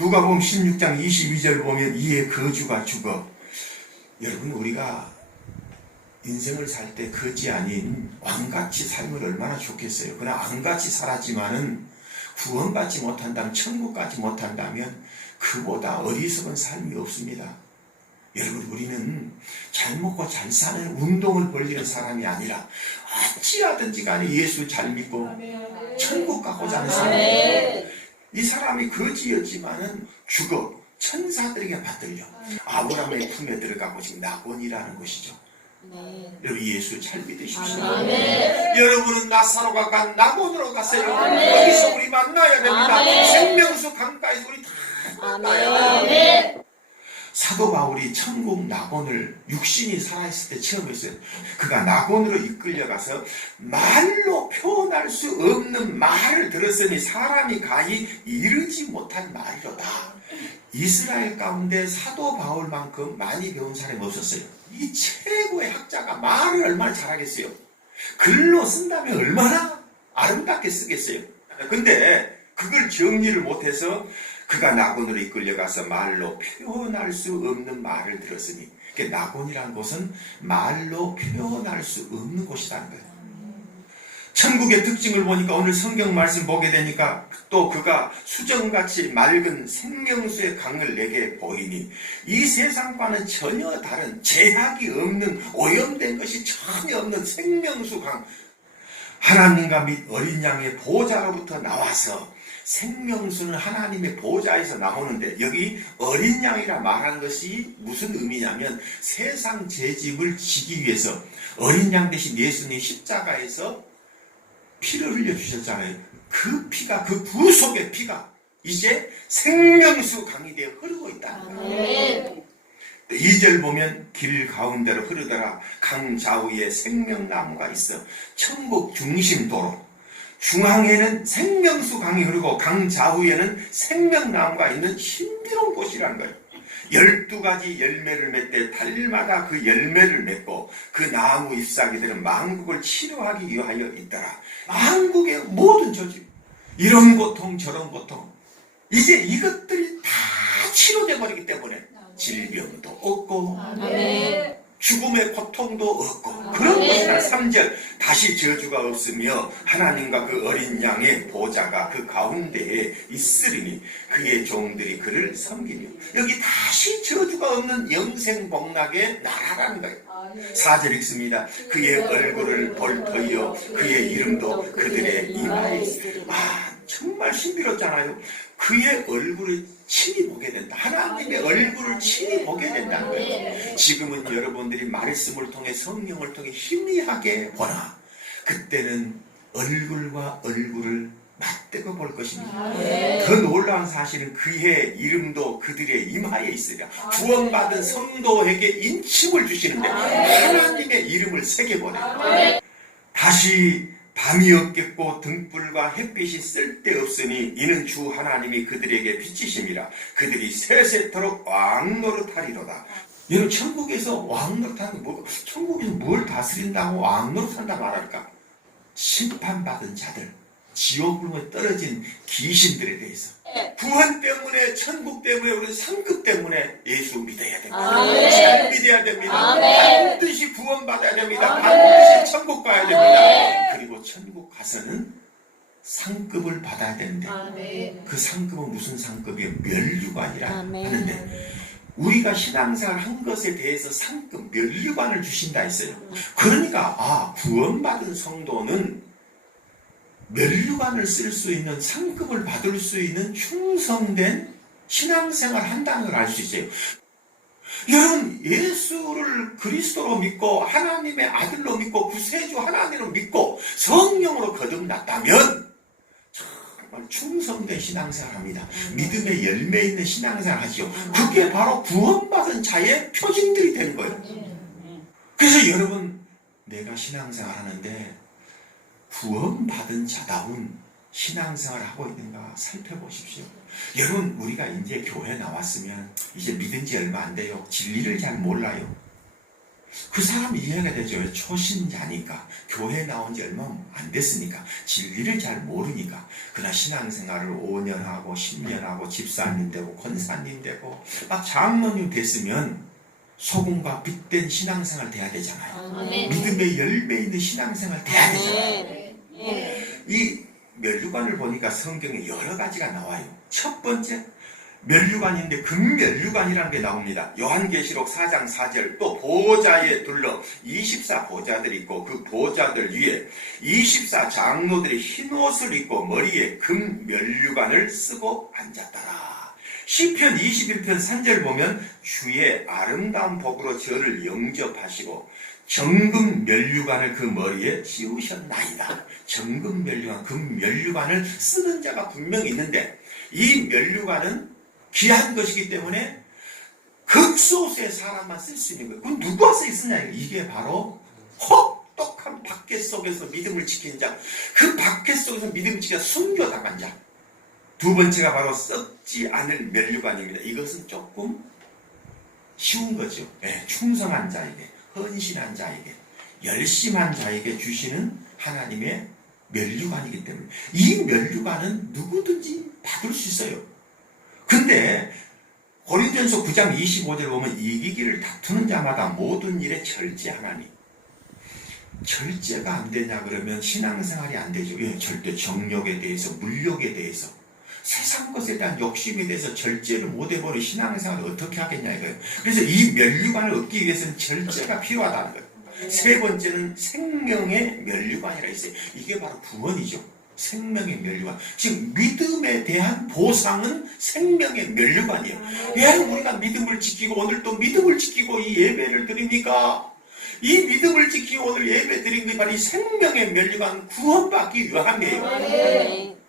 누가복음 16장 22절 보면 이에 거주가 죽어. 여러분, 우리가 인생을 살 때 거지 아닌 왕같이 살면 얼마나 좋겠어요. 그러나 왕같이 살았지만은 구원받지 못한다면, 천국 가지 못한다면 그보다 어리석은 삶이 없습니다. 여러분, 우리는 잘 먹고 잘 사는 운동을 벌리는 사람이 아니라 어찌하든지 간에 예수 잘 믿고 천국 가고자 하는 사람이에요. 이 사람이 거지였지만은 죽어 천사들에게 받들려 아브라함의 품에 들어가고 지금 낙원이라는 것이죠. 여러분, 예수 잘 믿으십시오. 여러분은 나사로가 간 낙원으로 가세요. 거기서 우리 만나야 됩니다. 생명수 강가에서 우리 다 만나야 돼요. 사도 바울이 천국 낙원을 육신이 살아있을 때 체험했어요. 그가 낙원으로 이끌려가서 말로 표현할 수 없는 말을 들었으니 사람이 가히 이르지 못한 말이로다. 이스라엘 가운데 사도 바울만큼 많이 배운 사람이 없었어요. 이 최고의 학자가 말을 얼마나 잘하겠어요. 글로 쓴다면 얼마나 아름답게 쓰겠어요. 근데 그걸 정리를 못해서 그가 낙원으로 이끌려가서 말로 표현할 수 없는 말을 들었으니, 낙원이라는 곳은 말로 표현할 수 없는 곳이라는 거예요. 천국의 특징을 보니까 오늘 성경 말씀 보게 되니까 또 그가 수정같이 맑은 생명수의 강을 내게 보이니 이 세상과는 전혀 다른 제약이 없는 오염된 것이 전혀 없는 생명수 강, 하나님과 및 어린 양의 보호자로부터 나와서, 생명수는 하나님의 보호자에서 나오는데 여기 어린 양이라 말하는 것이 무슨 의미냐면 세상 죄짐을 지기 위해서 어린 양 대신 예수님 십자가에서 피를 흘려주셨잖아요. 그 피가, 그 구속의 피가 이제 생명수 강이 되어 흐르고 있다는 거예요. 2절 보면 길 가운데로 흐르더라. 강 좌우에 생명나무가 있어 천국 중심 도로, 중앙에는 생명수 강이 흐르고 강 좌우에는 생명나무가 있는 신비로운 곳이라는 거예요. 12가지 열매를 맺되 달마다 그 열매를 맺고 그 나무 잎사귀들은 만국을 치료하기 위하여 있더라. 만국의 모든 저주, 이런 고통 저런 고통, 이제 이것들이 다 치료돼 버리기 때문에 질병도 없고 죽음의 고통도 없고 그런 것이나 3절 다시 저주가 없으며 하나님과 그 어린 양의 보좌가 그 가운데에 있으리니 그의 종들이 그를 섬기며. 여기 다시 저주가 없는 영생복락의 나라라는 거예요. 4절 읽습니다. 그의 얼굴을 볼 터이요 그의 이름도 그들의 이마에 있으리라. 정말 신비롭잖아요. 그의 얼굴을 친히 보게 된다. 하나님의 얼굴을 친히 보게 된다는 거예요. 지금은 여러분들이 말씀을 통해 성령을 통해 희미하게 보나 그때는 얼굴과 얼굴을 맞대고 볼 것입니다. 더 놀라운 사실은 그의 이름도 그들의 이마에 있으리라. 구원받은 성도에게 인침을 주시는데 하나님의 이름을 새겨보내요. 다시 밤이 없겠고 등불과 햇빛이 쓸데없으니 이는 주 하나님이 그들에게 비치심이라. 그들이 세세토록 왕노릇하리로다. 여러분, 천국에서 왕노릇하는 거, 천국에서 뭘 다스린다고 왕노릇한다 말할까? 심판받은 자들, 지옥불에 떨어진 귀신들에 대해서. 구원 때문에, 천국 때문에, 우리 상급 때문에 예수 믿어야 됩니다. 잘 믿어야 됩니다. 반드시 구원받아야 됩니다. 반드시 천국 가야 됩니다. 그리고 천국 가서는 상급을 받아야 되는데 그 상급은 무슨 상급이에요? 면류관이라 하는데 우리가 신앙생활 한 것에 대해서 상급, 면류관을 주신다 했어요. 그러니까 구원받은 성도는 면류관을 쓸 수 있는, 상급을 받을 수 있는 충성된 신앙생활 한다는 걸 알 수 있어요. 여러분, 예수를 그리스도로 믿고 하나님의 아들로 믿고 구세주 하나님으로 믿고 성령으로 거듭났다면 정말 충성된 신앙생활 합니다. 믿음의 열매 있는 신앙생활 하죠. 그게 바로 구원받은 자의 표징들이 되는 거예요. 그래서 여러분, 내가 신앙생활 하는데 구원받은 자다운 신앙생활을 하고 있는가 살펴보십시오. 여러분, 우리가 이제 교회 나왔으면 이제 믿은 지 얼마 안 돼요. 진리를 잘 몰라요. 그 사람이 이해가 되죠. 왜? 초신자니까. 교회 나온 지 얼마 안 됐으니까. 진리를 잘 모르니까. 그러나 신앙생활을 5년 하고 10년 하고 집사님 되고 권사님 되고 막 장로님 됐으면 소금과 빛된 신앙생활 돼야 되잖아요. 믿음의 열매 있는 신앙생활 돼야 되잖아요. 이 면류관을 보니까 성경에 여러 가지가 나와요. 첫 번째, 면류관인데 금면류관이라는 게 나옵니다. 요한계시록 4장 4절, 또 보좌에 둘러 24 보좌들이 있고 그 보좌들 위에 24 장로들이 흰 옷을 입고 머리에 금면류관을 쓰고 앉았더라. 시편 21편 3절 보면 주의 아름다운 복으로 저를 영접하시고 정금 면류관을 그 머리에 씌우셨나이다. 정금 면류관, 금 면류관을 쓰는 자가 분명히 있는데 이 면류관은 귀한 것이기 때문에 극소수의 사람만 쓸 수 있는 거예요. 그럼 누가 쓰냐? 이게 바로 혹독한 박해 속에서 믿음을 지키는 자, 그 박해 속에서 믿음을 지켜 순교당한 자. 두 번째가 바로 썩지 않을 면류관입니다. 이것은 조금 쉬운 거죠. 네, 충성한 자에게, 헌신한 자에게, 열심한 자에게 주시는 하나님의 면류관이기 때문에 이 면류관은 누구든지 받을 수 있어요. 근데 고린전서 9장 25절 보면 이기기를 다투는 자마다 모든 일에 절제하나니, 절제가 안 되냐 그러면 신앙생활이 안 되죠. 예, 절대 정욕에 대해서, 물욕에 대해서, 세상 것에 대한 욕심에 대해서 절제를 못 해버린 신앙생활을 어떻게 하겠냐 이거예요. 그래서 이 면류관을 얻기 위해서는 절제가 필요하다는 거예요. 세 번째는 생명의 면류관이라 있어요. 이게 바로 구원이죠. 생명의 면류관. 지금 믿음에 대한 보상은 생명의 면류관이에요. 왜 우리가 믿음을 지키고 오늘 또 믿음을 지키고 이 예배를 드립니까? 이 믿음을 지키고 오늘 예배 드린 게 바로 이 생명의 면류관, 구원받기 위함이에요.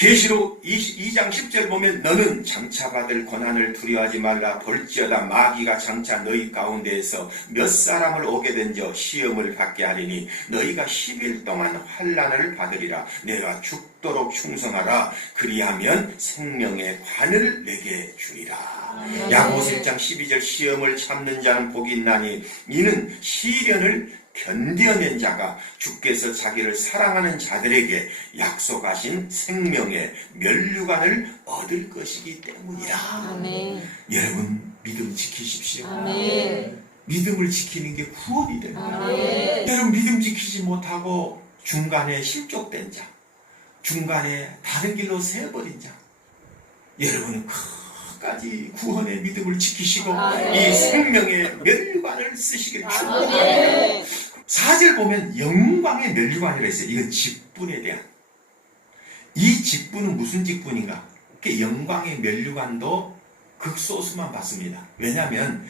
계시록 2장 10절 보면 너는 장차받을 고난을 두려워하지 말라. 볼지어다 마귀가 장차 너희 가운데에서 몇 사람을 오게 된저 시험을 받게 하리니 너희가 10일 동안 환난을 받으리라. 내가 죽도록 충성하라. 그리하면 생명의 관을 내게 주리라. 야고보서 1장 12절 시험을 참는 자는 복이 있나니 이는 시련을 견뎌낸 자가 주께서 자기를 사랑하는 자들에게 약속하신 생명의 면류관을 얻을 것이기 때문이라. 아멘. 여러분 믿음 지키십시오. 아멘. 믿음을 지키는 게 구원이 됩니다. 아멘. 여러분 믿음 지키지 못하고 중간에 실족된 자, 중간에 다른 길로 새버린 자, 여러분은 끝까지 구원의 믿음을 지키시고 이 생명의 면류관을 쓰시길 축복합니다. 4절 보면 영광의 면류관이라 있어요. 이건 직분에 대한. 이 직분은 무슨 직분인가? 영광의 면류관도 극소수만 받습니다. 왜냐하면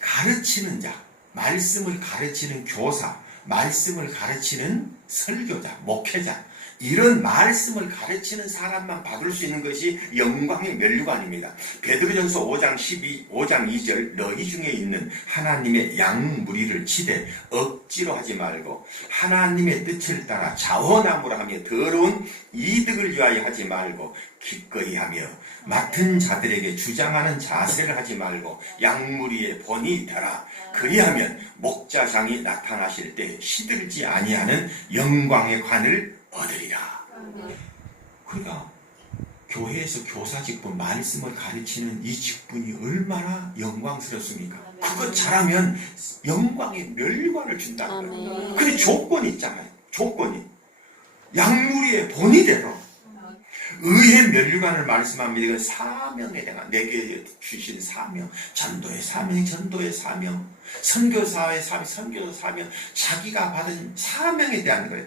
가르치는 자, 말씀을 가르치는 교사, 말씀을 가르치는 설교자, 목회자, 이런 말씀을 가르치는 사람만 받을 수 있는 것이 영광의 면류관입니다. 베드로전서 5장 2절 너희 중에 있는 하나님의 양무리를 치되 억지로 하지 말고 하나님의 뜻을 따라 자원함으로 하며 더러운 이득을 위하여 하지 말고 기꺼이 하며 맡은 자들에게 주장하는 자세를 하지 말고 양무리의 본이 되라. 그리하면 목자장이 나타나실 때 시들지 아니하는 영광의 관을 얻으리라. 그러니까 교회에서 교사 직분, 말씀을 가르치는 이 직분이 얼마나 영광스럽습니까? 그거 잘하면 영광의 면류관을 준다는 거예요. 근데 조건이 있잖아요. 조건이. 양무리의 본이 되도록. 의의 면류관을 말씀합니다. 이건 사명에 대한 내게 주신 사명, 전도의 사명, 전도의 사명, 선교사의 사명, 선교사 사명, 자기가 받은 사명에 대한 거예요.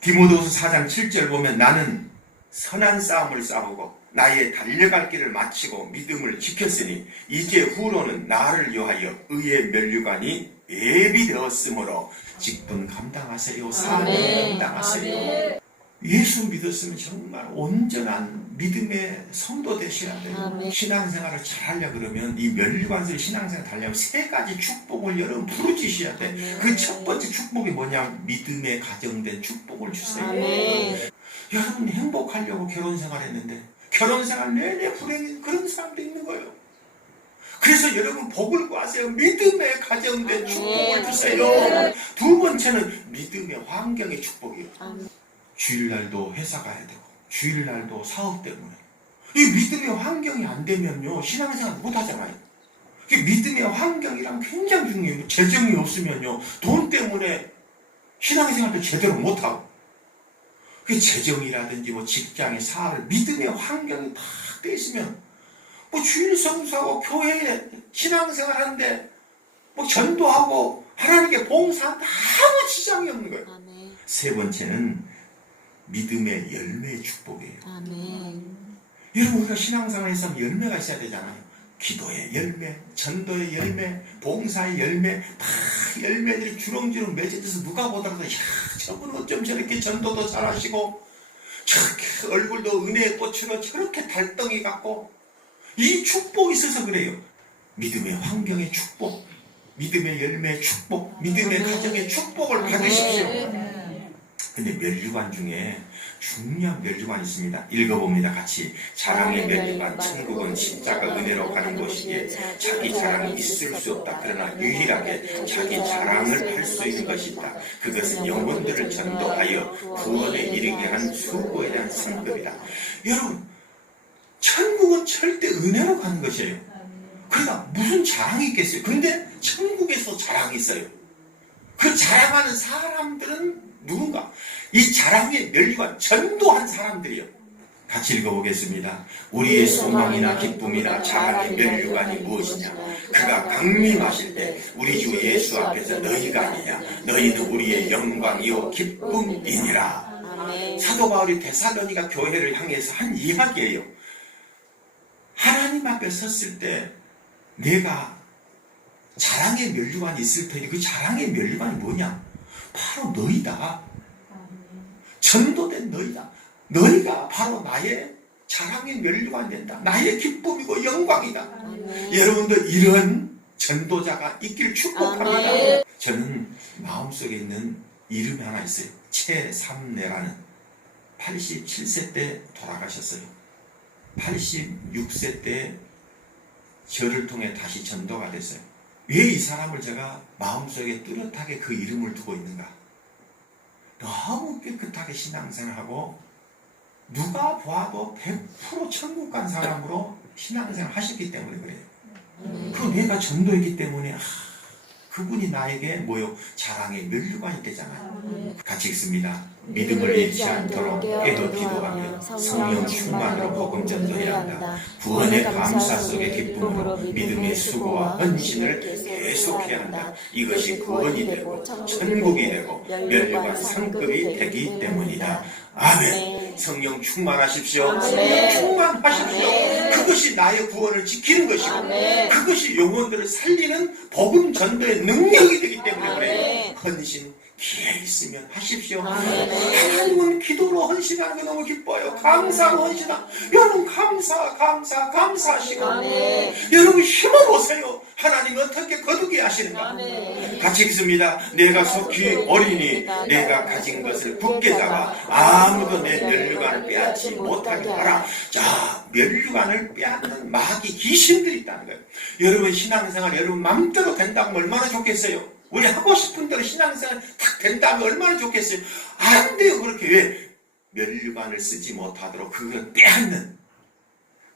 디모데후서 4장 7절 보면 나는 선한 싸움을 싸우고 나의 달려갈 길을 마치고 믿음을 지켰으니 이제 후로는 나를 위하여 의의 면류관이 예비되었으므로 직분 감당하세요. 사명 감당하세요. 예수 믿었으면 정말 온전한 믿음의 성도 되셔야 돼요. 신앙생활을 잘하려 그러면 이 면류관을 신앙생활을 하려면 세 가지 축복을 여러분 부르짖으셔야 돼. 그 첫 번째 축복이 뭐냐? 믿음에 가정된 축복을 주세요. 여러분 행복하려고 결혼생활 했는데 결혼생활 내내 불행한 그런 사람도 있는 거예요. 그래서 여러분 복을 구하세요. 믿음의 가정된 축복을 주세요. 두 번째는 믿음의 환경의 축복이에요. 주일날도 회사 가야 되고 주일날도 사업 때문에 이 믿음의 환경이 안 되면요 신앙생활 못 하잖아요. 믿음의 환경이랑 굉장히 중요해요. 재정이 없으면요 돈 때문에 신앙생활도 제대로 못 하고 재정이라든지 뭐 직장의 사활 믿음의 환경이 다 돼 있으면 뭐 주일 성수하고 교회에 신앙생활 하는데 뭐 전도하고 하나님께 봉사하는데 아무 지장이 없는 거예요. 아멘. 세 번째는 믿음의 열매의 축복이에요. 아멘. 여러분 우리가 신앙생활에서 열매가 있어야 되잖아요. 기도의 열매, 전도의 열매, 봉사의 열매, 다 열매들이 주렁주렁 맺어져서 누가 보더라도 야 저분은 어쩜 저렇게 전도도 잘하시고 저렇게 얼굴도 은혜의 꽃으로 저렇게 달덩이 같고 이 축복이 있어서 그래요. 믿음의 환경의 축복, 믿음의 열매의 축복, 믿음의 가정의 축복을 받으십시오. 근데 면류관 중에 중요한 면류관이 있습니다. 읽어봅니다. 같이. 자랑의 면류관, 천국은 십자가 은혜로 가는 곳이기에 자기 자랑이 있을 수 없다. 그러나 유일하게 자기 자랑을 할 수 있는 것이 있다. 그것은 영혼들을 전도하여 구원에 이르게 한 수고에 대한 상급이다. 여러분, 천국은 절대 은혜로 가는 것이에요. 그러니까 무슨 자랑이 있겠어요? 근데 천국에서 자랑이 있어요. 그 자랑하는 사람들은 누군가? 이 자랑의 면류관, 전도한 사람들이요. 같이 읽어보겠습니다. 우리의 소망이나 기쁨이나 자랑의 면류관이 무엇이냐? 그가 강림하실 때 우리 주 예수 앞에서 너희가 아니냐? 너희는 우리의 영광이요 기쁨이니라. 사도 바울이 데살로니가 교회를 향해서 한 이야기예요. 하나님 앞에 섰을 때 내가 자랑의 면류관이 있을 테니 그 자랑의 면류관이 뭐냐? 바로 너희다. 전도된 너희다. 너희가 바로 나의 자랑의 면류관이 된다. 나의 기쁨이고 영광이다. 여러분들 이런 전도자가 있길 축복합니다. 저는 마음속에 있는 이름이 하나 있어요. 최삼래라는 87세 때 돌아가셨어요. 86세 때 저를 통해 다시 전도가 됐어요. 왜 이 사람을 제가 마음속에 뚜렷하게 그 이름을 두고 있는가? 너무 깨끗하게 신앙생활하고 누가 보아도 100% 천국 간 사람으로 신앙생활 하셨기 때문에 그래요. 그리고 내가 전도했기 때문에 그분이 나에게 뭐요? 자랑의 면류관이 되잖아요. 같이 읽습니다. 믿음을 잃지 않도록 깨어 기도하며 성령 충만으로 복음 전도해야 한다. 구원의 감사 속의 기쁨으로 믿음의 수고와 헌신을 계속해야 한다. 이것이 구원이 되고 천국이 되고 면류관 상급이 되기 때문이다. 아멘. 성령 충만하십시오. 성령 충만하십시오. 그것이 나의 구원을 지키는 것이고 그것이 영혼들을 살리는 복음 전도의 능력이 되기 때문에 그래요. 헌신 기회 있으면 하십시오. 하나님은 기도로 헌신하는 게 너무 기뻐요. 감사로 헌신하. 여러분 감사하시고 여러분 힘어보세요. 하나님 어떻게 거두게 하시는가? 같이 읽습니다. 내가 속히 어리니 내가 가진 것을 굳게 잡아 아무도 내 면류관을 빼앗지 못하게 하라. 자, 면류관을 빼앗는 마귀 귀신들이 있다는 거예요. 여러분 신앙생활 여러분 마음대로 된다면 얼마나 좋겠어요. 우리 하고 싶은 대로 신앙생활 딱 된다면 얼마나 좋겠어요. 안 돼요. 그렇게 왜? 면류관을 쓰지 못하도록 그걸 빼앗는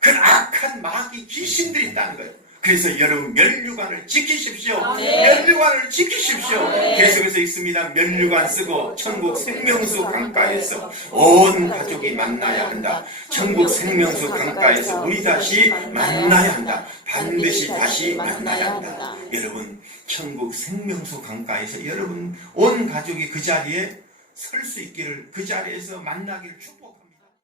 그 악한 마귀 귀신들이 있다는 거예요. 그래서 여러분 면류관을 지키십시오. 면류관을 지키십시오. 계속해서 있습니다. 면류관 쓰고 천국 생명수 강가에서 온 가족이 만나야 한다. 천국 생명수 강가에서 우리 다시 만나야 한다. 반드시 다시 만나야 한다. 여러분 천국 생명수 강가에서 여러분 온 가족이 그 자리에 설 수 있기를 그 자리에서 만나기를 축복.